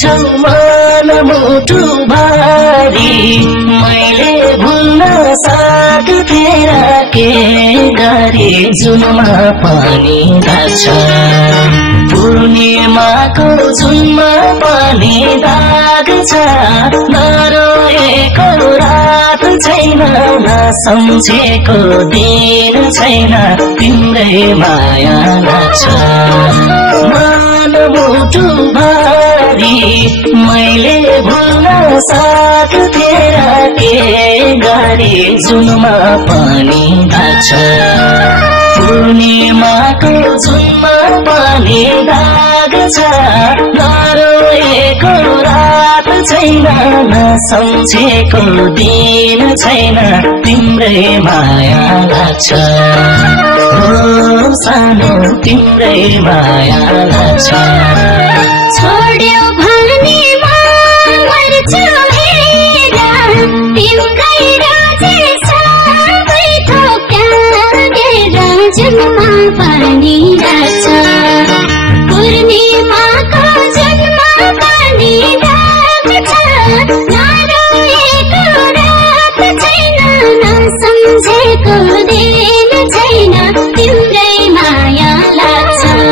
छौ मन मुटु भारी मैले भुल्न सक्थेर के गरे जुनमा पानी धाछ पूर्णिमाको जुनमा पानी दाग छ नरोएको रात छैन नसम्झेको दिन छैन तिम्रै माया लाग्छ मन मुटु भारी मैले भुल्न सक्थेर के गरे जुनमा पानी धाछ पूर्णिमाको जुनमा पानी दाग छ नरोएको रात छैन नसम्झेको दिन छैन तिम्रै माया लाग्छ ओ सानो तिम्रै माया लाग्छ छोड्यो भने मर्छु हेरा तिम्रै राजे सबै थोक त्यागेर जुनमा पानी लाग्छ पूर्णिमाको जुनमा पानी दाग छ नरोएको रात छैन नसम्झेको